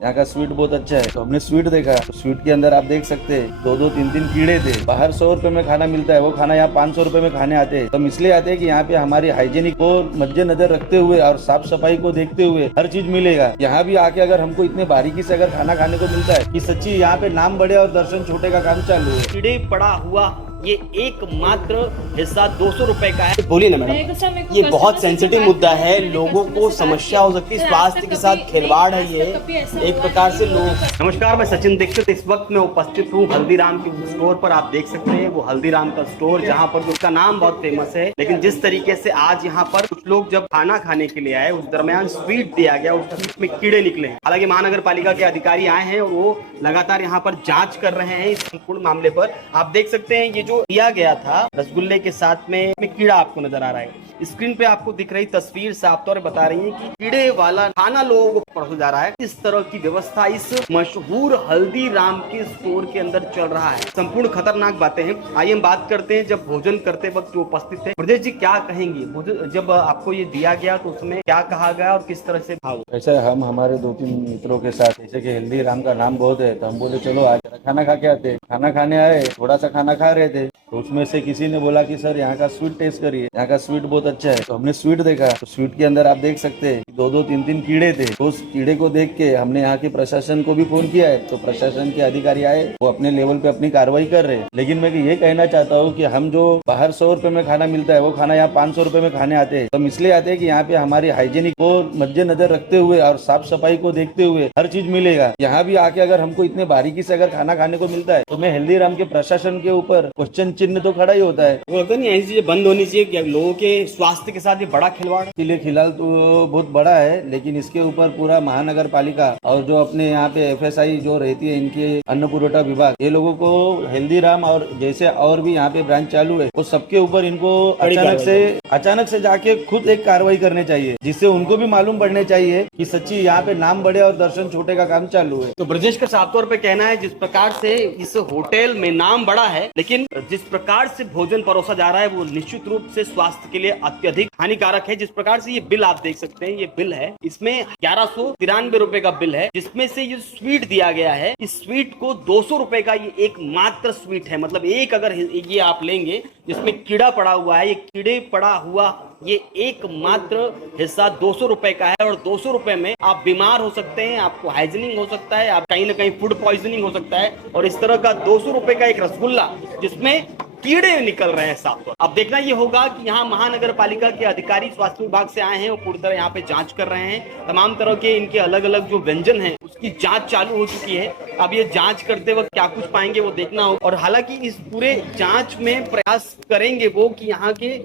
यहाँ का स्वीट बहुत अच्छा है। तो हमने स्वीट देखा, स्वीट के अंदर आप देख सकते हैं 2-2, 3-3 कीड़े थे। बाहर 100 रुपए में खाना मिलता है, वो खाना यहाँ 500 रुपए में खाने आते हैं। तो हम इसलिए आते हैं कि यहाँ पे हमारी हाइजीनिक को मद्देनजर रखते हुए और साफ सफाई को देखते हुए हर चीज मिलेगा। यहाँ भी आके अगर हमको इतने बारीकी से अगर खाना खाने को मिलता है कि सच्ची यहाँ पे नाम बढ़े और दर्शन छोटे का काम चालू है। कीड़े पड़ा हुआ ये एकमात्र हिस्सा 200 रुपए का है। बोलिए ना मैडम, ये बहुत सेंसिटिव मुद्दा है, लोगों को समस्या हो सकती है, स्वास्थ्य के साथ खिलवाड़ है ये एक प्रकार से लोग। नमस्कार, मैं सचिन दीक्षित इस वक्त मैं उपस्थित हूँ हल्दीराम के स्टोर पर। आप देख सकते हैं वो हल्दीराम का स्टोर जहाँ पर उसका नाम बहुत फेमस है, लेकिन जिस तरीके से आज यहाँ पर कुछ लोग जब खाना खाने के लिए आए उस दरमियान स्वीट दिया गया, उस स्वीट में कीड़े निकले हैं। हालांकि महानगर पालिका के अधिकारी आए हैं और वो लगातार यहाँ पर जांच कर रहे हैं इस संपूर्ण मामले पर। आप देख सकते हैं ये जो दिया गया था रसगुल्ले के साथ में कीड़ा आपको नजर आ रहा है। स्क्रीन पे आपको दिख रही तस्वीर साफ तौर पर बता रही है कि कीड़े वाला खाना लोगों को परोसा जा रहा है। इस तरह की व्यवस्था इस मशहूर हल्दीराम के स्टोर के अंदर चल रहा है। संपूर्ण खतरनाक बातें हैं। आइए हम बात करते हैं जब भोजन करते वक्त जो उपस्थित थे। ब्रजेश जी क्या कहेंगे, जब आपको ये दिया गया तो उसमें क्या कहा गया और किस तरह से भाव? ऐसा हम हमारे 2-3 मित्रों के साथ, जैसे कि हल्दीराम का नाम बहुत है, तो हम बोले चलो आज खाना खा के आते। खाना खाने आए, थोड़ा सा खाना खा रहे थे, तो उसमें से किसी ने बोला कि सर यहाँ का स्वीट टेस्ट करिए, यहाँ का स्वीट बहुत अच्छा है। तो हमने स्वीट देखा, तो स्वीट के अंदर आप देख सकते हैं 2-2, 3-3 कीड़े थे। तो उस कीड़े को देख के हमने यहाँ के प्रशासन को भी फोन किया है, तो प्रशासन के अधिकारी आए, वो अपने लेवल पे अपनी कार्रवाई कर रहे हैं। लेकिन मैं ये कहना चाहता हूँ कि हम जो बाहर 100 रुपए में खाना मिलता है, वो खाना यहाँ 500 रुपए में खाने आते हैं। तो हम इसलिए आते हैं कि यहाँ पे हमारी हाइजीनिक को मद्देनजर रखते हुए और साफ सफाई को देखते हुए हर चीज मिलेगा। यहाँ भी आके अगर हमको इतने बारीकी से अगर खाना खाने को मिलता है, तो मैं हल्दीराम के प्रशासन के ऊपर क्वेश्चन चिन्ह तो खड़ा ही होता है। वो लगता नहीं ऐसी चीजें बंद होनी चाहिए कि लोगों के स्वास्थ्य के साथ ये बड़ा खिलवाड़ लिए फिलहाल तो बहुत बड़ा है, लेकिन इसके ऊपर पूरा महानगर पालिका और जो अपने यहाँ पे FSI जो रहती है, इनके अन्न पुरवठा विभाग, ये लोगों को हल्दीराम और जैसे और भी यहाँ पे ब्रांच चालू है, वो सबके ऊपर इनको अचानक से जाके खुद एक कार्रवाई करनी चाहिए, जिससे उनको भी मालूम पड़ने चाहिए कि सच्ची यहाँ पे नाम बढ़े और दर्शन छोटे का काम चालू है। तो ब्रजेश का साफ तौर पे कहना है जिस प्रकार से इस होटल में नाम बड़ा है, लेकिन जिस प्रकार से भोजन परोसा जा रहा है वो निश्चित रूप से स्वास्थ्य के लिए अत्यधिक हानिकारक है। जिस प्रकार से ये बिल आप देख सकते हैं, ये बिल है, इसमें 1193 रुपए का बिल है, जिसमें से ये स्वीट दिया गया है। इस स्वीट को 200 रुपए का ये एक मात्र स्वीट है। मतलब एक अगर ये आप लेंगे जिसमें कीड़ा पड़ा हुआ है, ये कीड़े पड़ा हुआ ये एकमात्र हिस्सा 200 रुपए का है। और 200 रुपए में आप बीमार हो सकते हैं, आपको हाइजीनिंग हो सकता है, आप कहीं ना कहीं फूड पॉइजनिंग हो सकता है। और इस तरह का 200 रुपए का एक रसगुल्ला जिसमें कीड़े निकल रहे हैं साफ तौर। अब देखना ये होगा कि यहाँ महानगर पालिका के अधिकारी स्वास्थ्य विभाग से आए हैं, वो पूरी तरह यहाँ पे जांच कर रहे हैं। तमाम तरह के इनके अलग अलग जो व्यंजन हैं उसकी जांच चालू हो चुकी है। अब ये जांच करते वक्त क्या कुछ पाएंगे वो देखना होगा। और हालांकि इस पूरे जांच में प्रयास करेंगे वो कि यहाँ के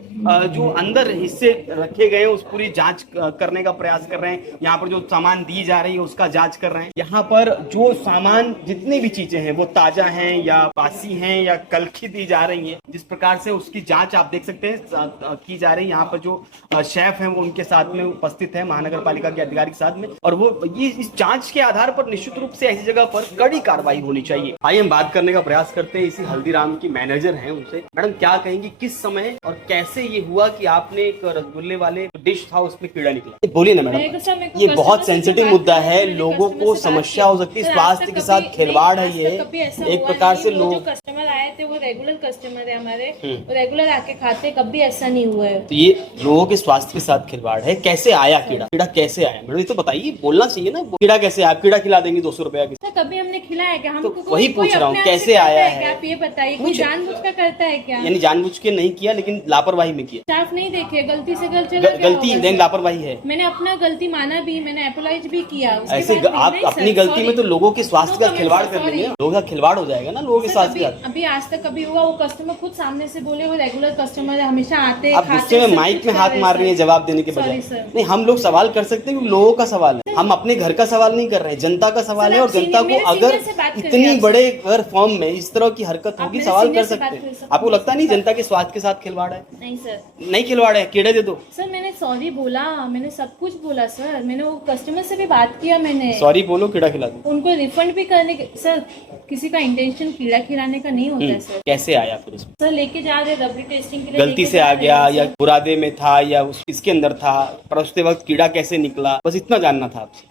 जो अंदर हिस्से रखे गए हैं उस पूरी जांच करने का प्रयास कर रहे हैं। यहाँ पर जो सामान दी जा रही है उसका जांच कर रहे हैं। यहाँ पर जो सामान जितनी भी चीजें हैं वो ताजा हैं या बासी हैं या कल की दी जा रही है, जिस प्रकार से उसकी जांच आप देख सकते हैं की जा रही है। यहाँ पर जो शेफ हैं वो उनके साथ में उपस्थित है, महानगर पालिका के अधिकारी के साथ में। और वो ये इस जांच के आधार पर निश्चित रूप से ऐसी जगह पर कड़ी कार्रवाई होनी चाहिए। आइए हम बात करने का प्रयास करते हैं इसी हल्दीराम की मैनेजर हैं उनसे। मैडम क्या कहेंगी, किस समय और कैसे ये हुआ कि आपने एक रसगुल्ले वाले डिश था उसमें कीड़ा निकला? बोलिए ना मैडम, ये बहुत सेंसिटिव मुद्दा है, लोगों को समस्या हो सकती है, स्वास्थ्य के साथ खिलवाड़ है ये एक प्रकार से लोग। कस्टमर आए थे वो रेगुलर कस्टमर है हमारे, रेगुलर आके खाते, कभी ऐसा नहीं हुआ है। तो ये लोगों के स्वास्थ्य के साथ खिलवाड़ है। कैसे आया कीड़ा कैसे आया मैडम, ये तो बताइए, बोलना चाहिए ना। कीड़ा कैसे आया? कीड़ा खिला देंगे 200 रुपया की? कभी हमने खिलाया क्या? हम तो वही पूछ रहा हूँ, कैसे आया है? आप ये बताइए, कोई जानबूझ कर करता है क्या? यानी जानबूझ के नहीं किया, लेकिन लापरवाही में किया। स्टाफ नहीं देखे, गलती से गलती नहीं, लापरवाही है। मैंने अपना गलती माना भी, मैंने अपोलाइज भी किया। ऐसे आप अपनी गलती में तो लोगों के स्वास्थ्य का खिलवाड़ कर देंगे, लोगों का खिलवाड़ हो जाएगा ना लोगों के स्वास्थ्य का। अभी आज तक कभी हुआ? वो कस्टमर खुद सामने से बोले वो रेगुलर कस्टमर है, हमेशा आते। आप गुस्से में माइक में हाथ मार रही है जवाब देने के बजाय। नहीं, हम लोग सवाल कर सकते हैं, लोगों का सवाल है, हम अपने घर का सवाल नहीं कर रहे हैं, जनता का सवाल है। और जनता को अगर इतनी बड़े अगर फॉर्म में इस तरह की हरकत होगी, सवाल कर सकते हैं। आपको लगता नहीं जनता के स्वास्थ्य के साथ खिलवाड़ है? नहीं सर, नहीं खिलवाड़ है, कीड़े दे दो। सर मैंने सॉरी बोला, मैंने सब कुछ बोला सर, मैंने वो कस्टमर से भी बात किया, मैंने सॉरी बोलो, कीड़ा खिला दो। उनको रिफंड भी करने के। सर किसी का इंटेंशन कीड़ा खिलाने का नहीं होता है सर। कैसे आया फिर उसमें? सर लेके जा रहे रबड़ी टेस्टिंग के लिए, गलती से आ गया या बुरादे में था या इसके अंदर था, पर उसके वक्त कीड़ा कैसे निकला, बस इतना जानना था आपसे।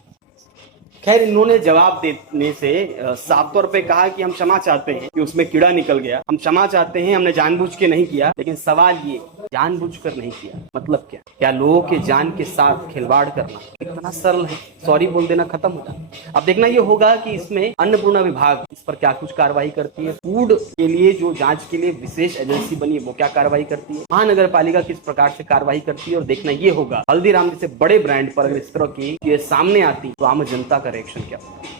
खैर इन्होंने जवाब देने से साफ तौर पे कहा कि हम क्षमा चाहते हैं कि उसमें कीड़ा निकल गया, हम क्षमा चाहते हैं, हमने जानबूझ के नहीं किया। लेकिन सवाल ये, जानबूझकर नहीं किया मतलब क्या लोगों के जान के साथ खिलवाड़ करना इतना सरल है? सॉरी बोल देना, खत्म हो जाए। अब देखना ये होगा कि इसमें अन्नपूर्णा विभाग इस पर क्या कुछ कार्रवाई करती है, फूड के लिए जो जांच के लिए विशेष एजेंसी बनी है वो क्या कार्रवाई करती है, महानगर पालिका किस प्रकार से कार्रवाई करती है। और देखना ये होगा हल्दीराम जैसे बड़े ब्रांड पर अगर इस तरह की ये सामने आती तो आम जनता का रिएक्शन क्या होगा।